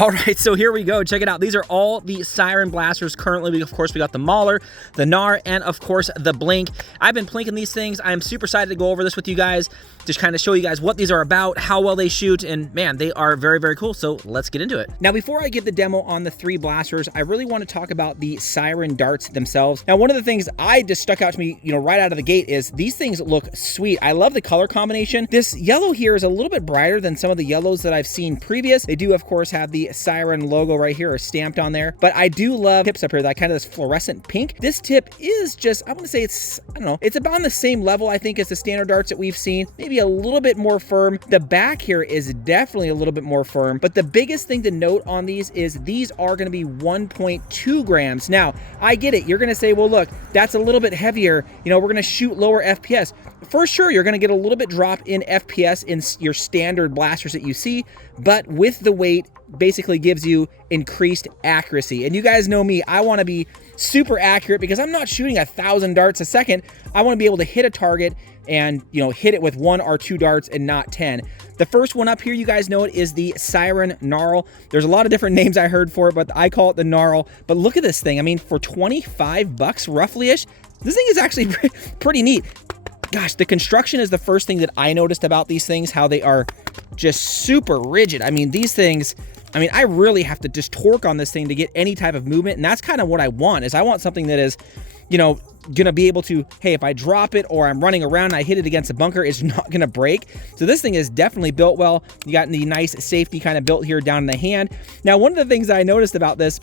All right, so here we go. Check it out. These are all the Siren Blasters. Currently, of course, we got the Maulr, the Gnar, and of course, the Blink. I've been plinking these things. I'm super excited to go over this with you guys, just kind of show you guys what these are about, how well they shoot, and man, they are very, very cool. So let's get into it. Now, before I give the demo on the 3 blasters, I really want to talk about the Siren darts themselves. Now, one of the things I just stuck out to me, right out of the gate is these things look sweet. I love the color combination. This yellow here is a little bit brighter than some of the yellows that I've seen previous. They do, of course, have the Siren logo right here, or stamped on there, but I do love tips up here, that kind of this fluorescent pink. This tip is just, I want to say it's, I don't know, it's about on the same level, I think, as the standard darts that we've seen, maybe a little bit more firm. The back here is definitely a little bit more firm, but the biggest thing to note on these is these are going to be 1.2 grams. Now, I get it. You're going to say, well, look, that's a little bit heavier. We're going to shoot lower FPS. For sure, you're going to get a little bit drop in FPS in your standard blasters that you see, but with the weight, basically gives you increased accuracy. And you guys know me, I want to be super accurate because I'm not shooting 1,000 darts a second. I want to be able to hit a target and, hit it with 1 or 2 darts and not 10. The first one up here, you guys know it, is the Siren Gnarl. There's a lot of different names I heard for it, but I call it the Gnarl. But look at this thing. I mean, for 25 bucks roughly-ish, this thing is actually pretty neat. Gosh, the construction is the first thing that I noticed about these things, how they are just super rigid. I mean, these things, I really have to just torque on this thing to get any type of movement. And that's kind of what I want, is I want something that is, going to be able to, hey, if I drop it or I'm running around and I hit it against a bunker, it's not going to break. So this thing is definitely built well. You got the nice safety kind of built here down in the hand. Now, one of the things I noticed about this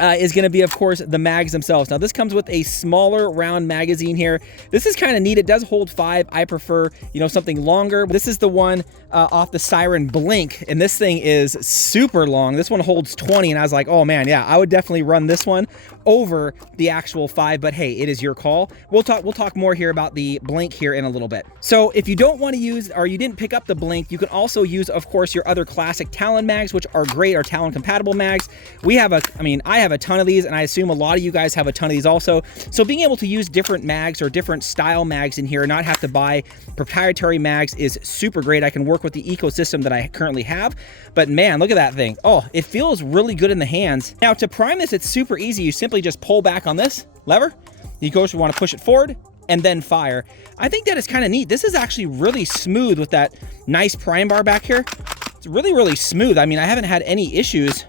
is going to be, of course, the mags themselves. Now, this comes with a smaller round magazine here. This is kind of neat. It does hold 5. I prefer, something longer. This is the one off the Siren Blink, and this thing is super long. This one holds 20, and I was like, oh man, yeah, I would definitely run this one over the actual 5, but hey, it is your call. We'll talk more here about the Blink here in a little bit. So if you don't want to use, or you didn't pick up the Blink, you can also use, of course, your other classic Talon mags, which are great, or Talon compatible mags. We have I have a ton of these, and I assume a lot of you guys have a ton of these also. So being able to use different mags or different style mags in here and not have to buy proprietary mags is super great. I can work with the ecosystem that I currently have, but man, look at that thing. Oh, it feels really good in the hands. Now, to prime this, it's super easy. You simply just pull back on this lever. You of course want to push it forward and then fire. I think that is kind of neat. This is actually really smooth with that nice prime bar back here. It's really, really smooth. I haven't had any issues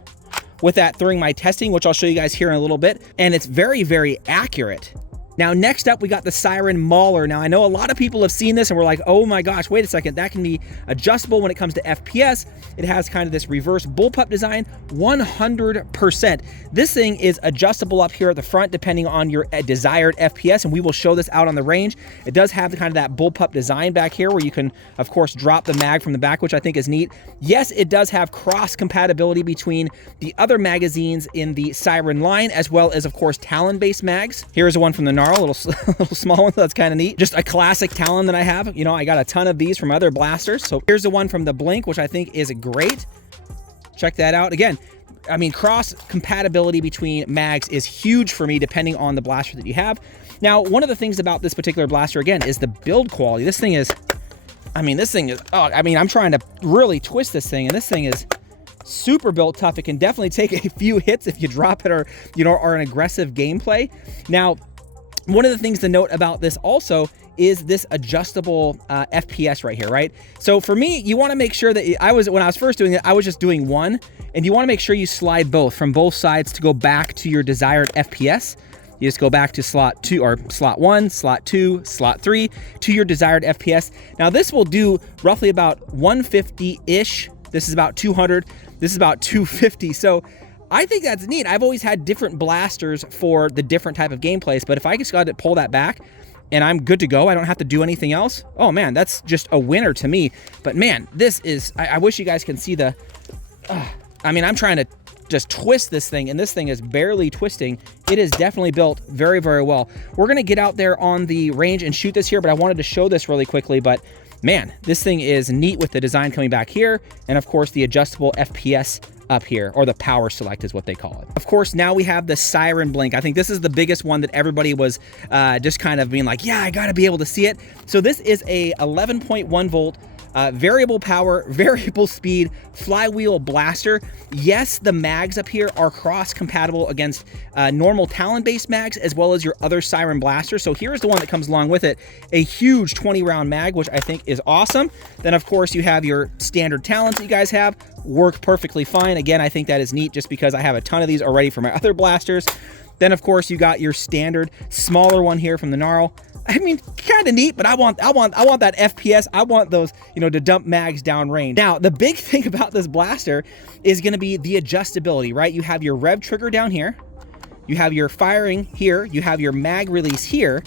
with that during my testing, which I'll show you guys here in a little bit. And it's very, very accurate. Now, next up, we got the Siren Maulr. Now, I know a lot of people have seen this and we're like, oh my gosh, wait a second, that can be adjustable when it comes to FPS. It has kind of this reverse bullpup design, 100%. This thing is adjustable up here at the front, depending on your desired FPS, and we will show this out on the range. It does have the kind of that bullpup design back here where you can, of course, drop the mag from the back, which I think is neat. Yes, it does have cross compatibility between the other magazines in the Siren line, as well as, of course, Talon-based mags. Here's one from the Gnarl, a little small one, so that's kind of neat. Just a classic Talon that I have. I got a ton of these from other blasters. So here's the one from the Blink, which I think is great. Check that out. Again, cross compatibility between mags is huge for me, depending on the blaster that you have. Now, one of the things about this particular blaster, again, is the build quality. This thing is, I'm trying to really twist this thing, and this thing is super built tough. It can definitely take a few hits if you drop it or, are an aggressive gameplay. Now, one of the things to note about this also is this adjustable FPS right here, right? So for me, you want to make sure that when I was first doing it, I was just doing one, and you want to make sure you slide both from both sides to go back to your desired FPS. You just go back to slot 2 or slot 1, slot 2, slot 3 to your desired FPS. Now this will do roughly about 150-ish. This is about 200. This is about 250. So I think that's neat. I've always had different blasters for the different type of gameplays, but if I just got to pull that back and I'm good to go, I don't have to do anything else. Oh man, that's just a winner to me. But man, this is, I wish you guys can see the, I'm trying to just twist this thing, and this thing is barely twisting. It is definitely built very, very well. We're gonna get out there on the range and shoot this here, but I wanted to show this really quickly. But man, this thing is neat with the design coming back here, and of course the adjustable FPS up here, or the power select is what they call it. Of course, now we have the Siren Blink. I think this is the biggest one that everybody was just kind of being like, yeah, I gotta be able to see it. So this is a 11.1 volt Variable power, variable speed, flywheel blaster. Yes, the mags up here are cross-compatible against normal Talon-based mags as well as your other Siren Blasters. So here's the one that comes along with it, a huge 20-round mag, which I think is awesome. Then, of course, you have your standard Talons that you guys have, work perfectly fine. Again, I think that is neat just because I have a ton of these already for my other blasters. Then, of course, you got your standard smaller one here from the Gnarl. I mean, kind of neat, but I want that FPS. I want those, you know, to dump mags down range. Now, the big thing about this blaster is going to be the adjustability, right? You have your rev trigger down here. You have your firing here. You have your mag release here.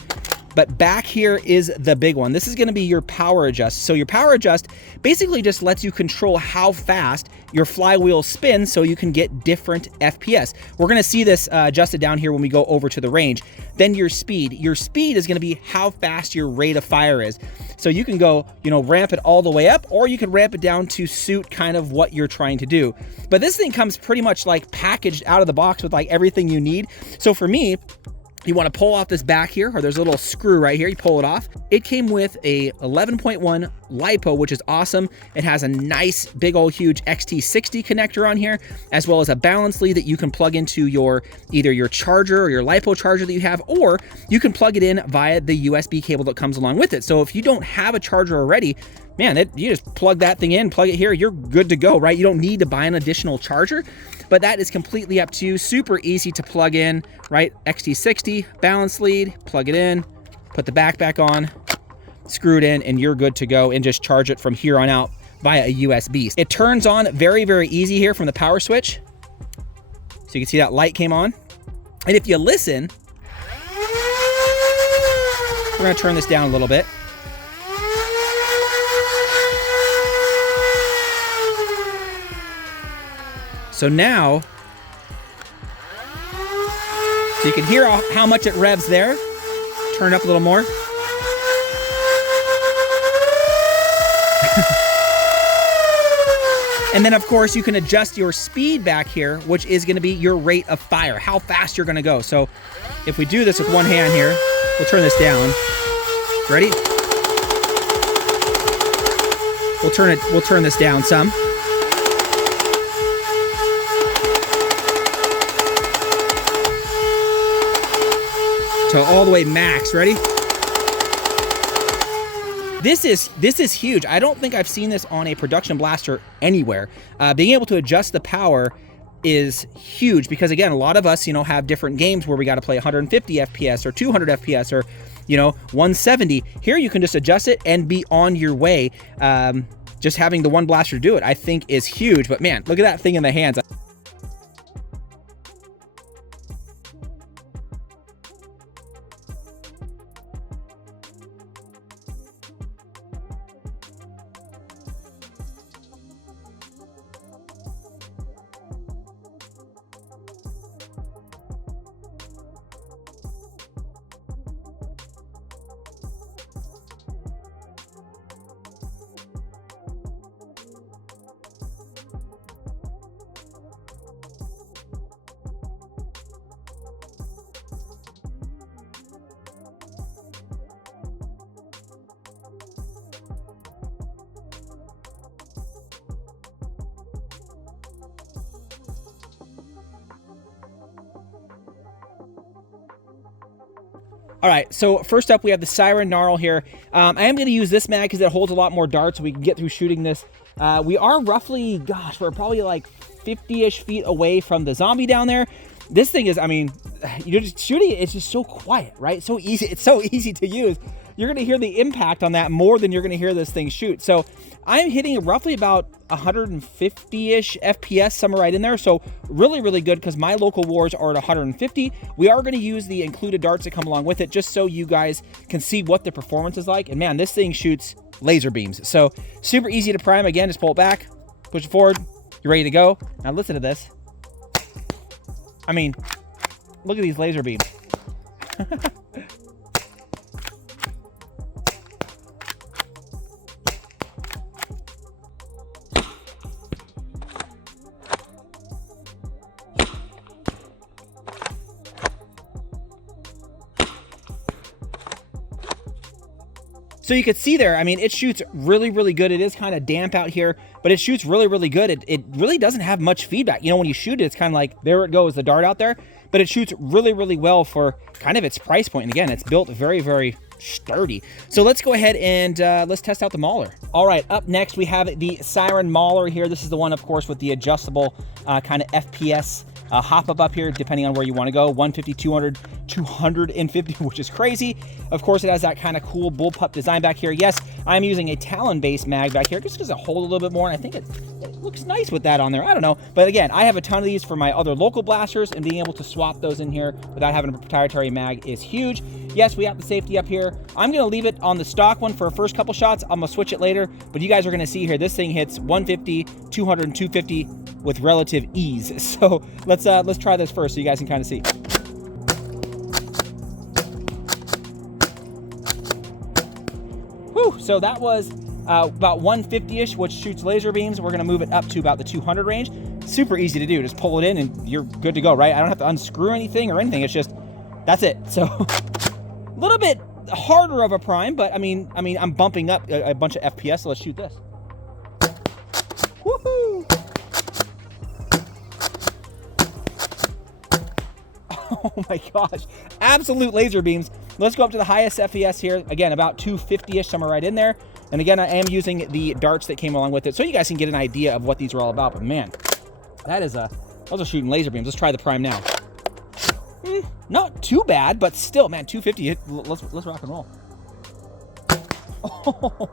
But back here is the big one. This is going to be your power adjust. So your power adjust basically just lets you control how fast your flywheel spins so you can get different FPS. We're going to see this adjusted down here when we go over to the range. Then your speed. Your speed is going to be how fast your rate of fire is. So you can go, you know, ramp it all the way up, or you can ramp it down to suit kind of what you're trying to do. But this thing comes pretty much like packaged out of the box with like everything you need. So for me, you want to pull off this back here, or there's a little screw right here. You pull it off. It came with a 11.1 LiPo, which is awesome. It has a nice, big old huge XT60 connector on here, as well as a balance lead that you can plug into your either your charger or your LiPo charger that you have, or you can plug it in via the USB cable that comes along with it. So if you don't have a charger already, man, you just plug that thing in, plug it here, you're good to go, right? You don't need to buy an additional charger, but that is completely up to you. Super easy to plug in, right? XT60, balance lead, plug it in, put the back on, screw it in, and you're good to go, and just charge it from here on out via a USB. It turns on very, very easy here from the power switch. So you can see that light came on. And if you listen, we're gonna turn this down a little bit. So now, so you can hear how much it revs there. Turn it up a little more. And then, of course, you can adjust your speed back here, which is going to be your rate of fire, how fast you're going to go. So if we do this with one hand here, we'll turn this down. Ready? We'll turn this down some. So all the way max, ready? This is huge. I don't think I've seen this on a production blaster anywhere. Being able to adjust the power is huge because, again, a lot of us, you know, have different games where we got to play 150 FPS or 200 FPS or, you know, 170. Here you can just adjust it and be on your way. Just having the one blaster do it, I think, is huge. But man, look at that thing in the hands. All right, so first up we have the Siren Gnarl here. I am going to use this mag because it holds a lot more darts so we can get through shooting this. We are roughly, gosh, we're probably like 50-ish feet away from the zombie down there. This thing is, I mean, you're just shooting it, it's just so quiet, right? So easy, it's so easy to use. You're going to hear the impact on that more than you're going to hear this thing shoot. So I'm hitting roughly about 150-ish FPS, somewhere right in there. So really, really good because my local wars are at 150. We are going to use the included darts that come along with it just so you guys can see what the performance is like. And man, this thing shoots laser beams. So super easy to prime. Again, just pull it back, push it forward. You're ready to go. Now listen to this. I mean, look at these laser beams. So you could see there, I mean, it shoots really, really good. It is kind of damp out here, but it shoots really, really good. It really doesn't have much feedback. You know, when you shoot it, it's kind of like, there it goes, the dart out there. But it shoots really, really well for kind of its price point. And again, it's built very, very sturdy. So let's go ahead and let's test out the Maulr. All right, up next, we have the Siren Maulr here. This is the one, of course, with the adjustable kind of FPS hop up here, depending on where you want to go. 150, 200, 250, which is crazy. Of course, it has that kind of cool bullpup design back here. Yes, I'm using a Talon-based mag back here just because it holds a little bit more, and I think it looks nice with that on there. I don't know. But again, I have a ton of these for my other local blasters, and being able to swap those in here without having a proprietary mag is huge. Yes, we have the safety up here. I'm going to leave it on the stock one for a first couple shots. I'm going to switch it later, but you guys are going to see here, this thing hits 150, 200, and 250 with relative ease. So let's try this first so you guys can kind of see. Whew, so that was about 150-ish, which shoots laser beams. We're going to move it up to about the 200 range. Super easy to do. Just pull it in and you're good to go, right? I don't have to unscrew anything or anything. It's just, that's it. So a little bit harder of a prime, but I mean, I'm bumping up a bunch of FPS, so let's shoot this. Woohoo! Oh my gosh, absolute laser beams. Let's go up to the highest FPS here. Again, about 250-ish, somewhere right in there. And again, I am using the darts that came along with it, so you guys can get an idea of what these are all about. But man, that is those are shooting laser beams. Let's try the prime now. Not too bad, but still, man, 250. Let's rock and roll. Oh,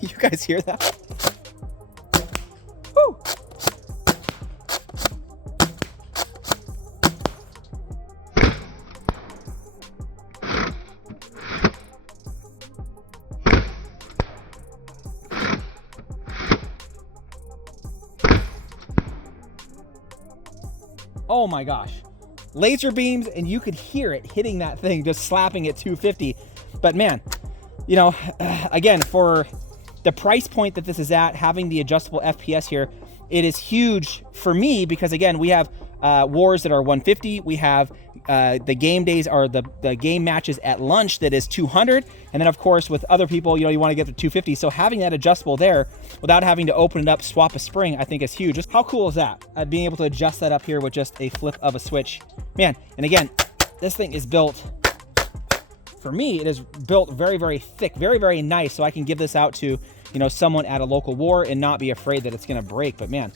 you guys hear that? Woo! Oh my gosh. Laser beams, and you could hear it hitting that thing, just slapping at 250. But man, you know, again, for the price point that this is at, having the adjustable FPS here, it is huge for me because, again, we have wars that are 150. We have the game days are the game matches at lunch that is 200. And then, of course, with other people, you know, you want to get to 250. So having that adjustable there without having to open it up, swap a spring, I think is huge. Just how cool is that? Being able to adjust that up here with just a flip of a switch. Man, and again, this thing is built, for me, it is built very, very thick, very, very nice. So I can give this out to, you know, someone at a local war and not be afraid that it's going to break. But man,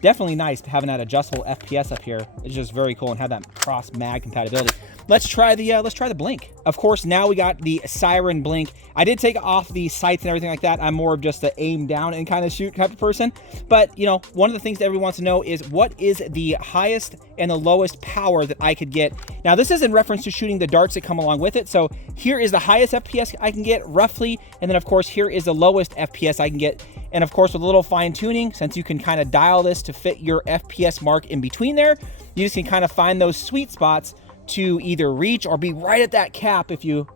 definitely nice having that adjustable FPS up here. It's just very cool and have that cross mag compatibility. Let's try the blink. Of course, now we got the Siren blink. I did take off the sights and everything like that. I'm more of just the aim down and kind of shoot type of person. But, you know, one of the things that everyone wants to know is what is the highest and the lowest power that I could get. Now, this is in reference to shooting the darts that come along with it. So here is the highest FPS I can get roughly. And then, of course, here is the lowest FPS I can get. And of course, with a little fine tuning, since you can kind of dial this to fit your FPS mark in between there, you just can kind of find those sweet spots to either reach or be right at that cap if you're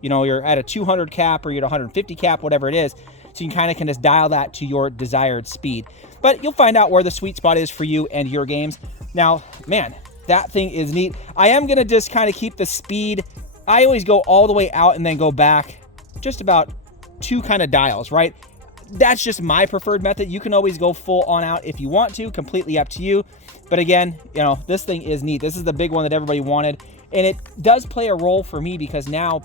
at a 200 cap or you're at 150 cap, whatever it is. So you kind of can just dial that to your desired speed. But you'll find out where the sweet spot is for you and your games. Now, man, that thing is neat. I am going to just kind of keep the speed. I always go all the way out and then go back just about 2 kind of dials, right? That's just my preferred method. You can always go full on out if you want to, completely up to you. But again, you know, this thing is neat. This is the big one that everybody wanted. And it does play a role for me because now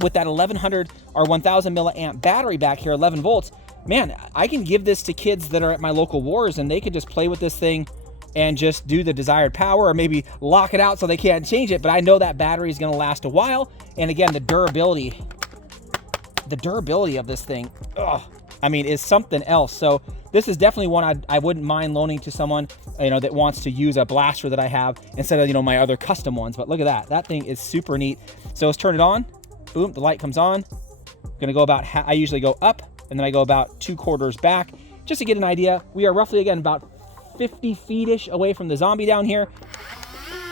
with that 1100 or 1000 milliamp battery back here, 11 volts, man, I can give this to kids that are at my local wars and they could just play with this thing and just do the desired power or maybe lock it out so they can't change it. But I know that battery is going to last a while. And again, the durability of this thing, I mean, is something else. So this is definitely one I wouldn't mind loaning to someone, you know, that wants to use a blaster that I have instead of, you know, my other custom ones. But look at that. That thing is super neat. So let's turn it on. Boom, the light comes on. I'm going to go about, I usually go up and then I go about 2/4 back just to get an idea. We are roughly, again, about 50 feet-ish away from the zombie down here.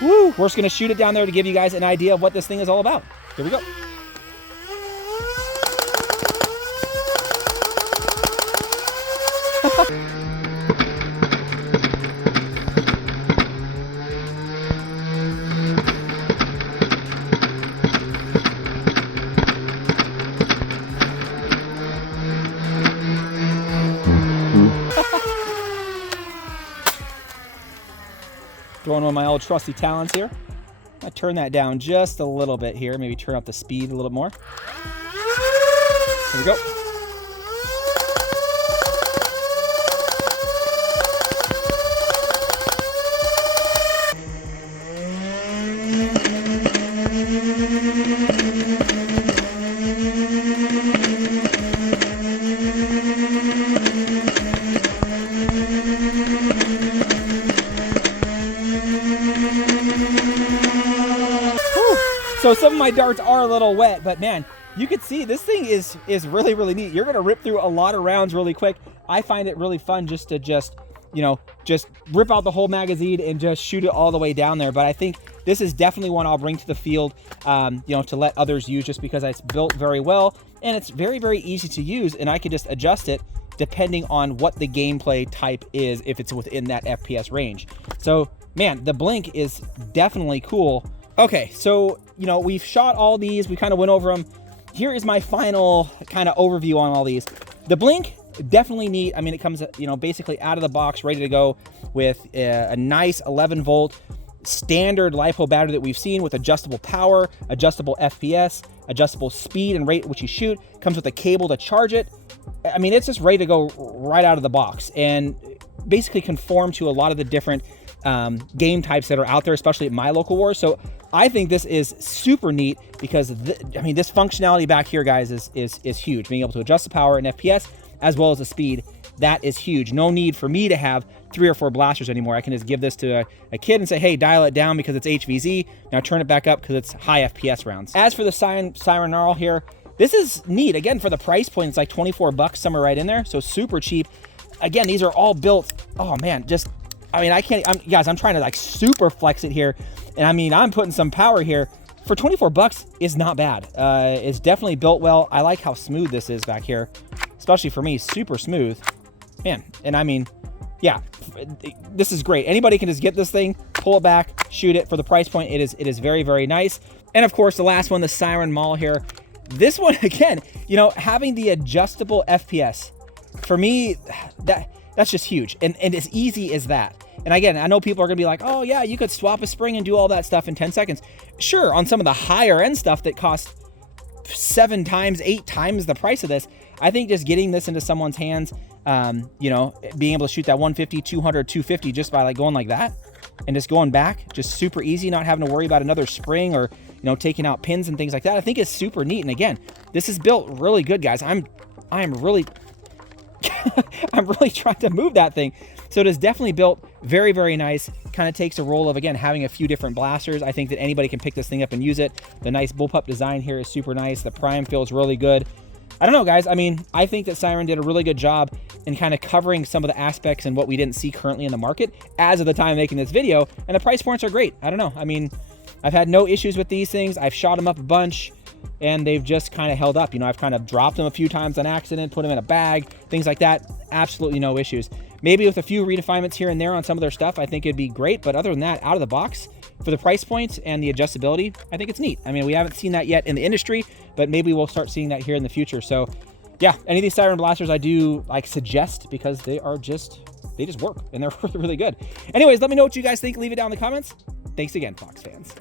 Woo! We're just going to shoot it down there to give you guys an idea of what this thing is all about. Here we go. Throwing one of my old trusty talons here. I turn that down just a little bit here. Maybe turn up the speed a little bit more. Here we go. So some of my darts are a little wet, but man, you can see this thing is really, really neat. You're gonna rip through a lot of rounds really quick. I find it really fun just to you know, just rip out the whole magazine and just shoot it all the way down there. But I think this is definitely one I'll bring to the field, you know, to let others use, just because it's built very well and it's very, very easy to use, and I can just adjust it depending on what the gameplay type is, if it's within that FPS range. So man, the blink is definitely cool. Okay, so, you know, we've shot all these, we kind of went over them. Here is my final kind of overview on all these. The blink, definitely neat. I mean, it comes, you know, basically out of the box, ready to go with a nice 11 volt standard LiPo battery that we've seen, with adjustable power, adjustable FPS, adjustable speed and rate at which you shoot. Comes with a cable to charge it. I mean, it's just ready to go right out of the box and basically conform to a lot of the different game types that are out there, especially at my local wars. So I think this is super neat because I mean, this functionality back here, guys, is huge. Being able to adjust the power and FPS as well as the speed, that is huge. No need for me to have 3 or 4 blasters anymore. I can just give this to a kid and say, hey, dial it down because it's HVZ. Now turn it back up because it's high FPS rounds. As for the Siren Gnarl here, this is neat. Again, for the price point, it's like 24 bucks, somewhere right in there. So super cheap. Again, these are all built, oh man, just, I mean, guys, I'm trying to like super flex it here. And I mean, I'm putting some power here. For 24 bucks is not bad. It's definitely built well. I like how smooth this is back here, especially for me, super smooth, man. And I mean, yeah, this is great. Anybody can just get this thing, pull it back, shoot it. For the price point, it is very, very nice. And of course, the last one, the Siren Maulr here. This one, again, you know, having the adjustable FPS, for me, that's just huge. And as easy as that. And again, I know people are gonna be like, oh yeah, you could swap a spring and do all that stuff in 10 seconds. Sure, on some of the higher end stuff that costs 7 times, 8 times the price of this, I think just getting this into someone's hands, you know, being able to shoot that 150, 200, 250 just by like going like that and just going back, just super easy, not having to worry about another spring or, you know, taking out pins and things like that. I think it's super neat. And again, this is built really good, guys. I'm really I'm really trying to move that thing. So it is definitely built very, very nice. Kind of takes a role of, again, having a few different blasters. I think that anybody can pick this thing up and use it. The nice bullpup design here is super nice. The prime feels really good. I don't know, guys. I mean, I think that Siren did a really good job in kind of covering some of the aspects and what we didn't see currently in the market as of the time of making this video. And the price points are great. I don't know. I mean, I've had no issues with these things. I've shot them up a bunch and they've just kind of held up. You know, I've kind of dropped them a few times on accident, put them in a bag, things like that. Absolutely no issues. Maybe with a few refinements here and there on some of their stuff, I think it'd be great. But other than that, out of the box, for the price points and the adjustability, I think it's neat. I mean, we haven't seen that yet in the industry, but maybe we'll start seeing that here in the future. So yeah, any of these Siren Blasters I do like suggest because they just work and they're really, really good. Anyways, let me know what you guys think. Leave it down in the comments. Thanks again, Fox fans.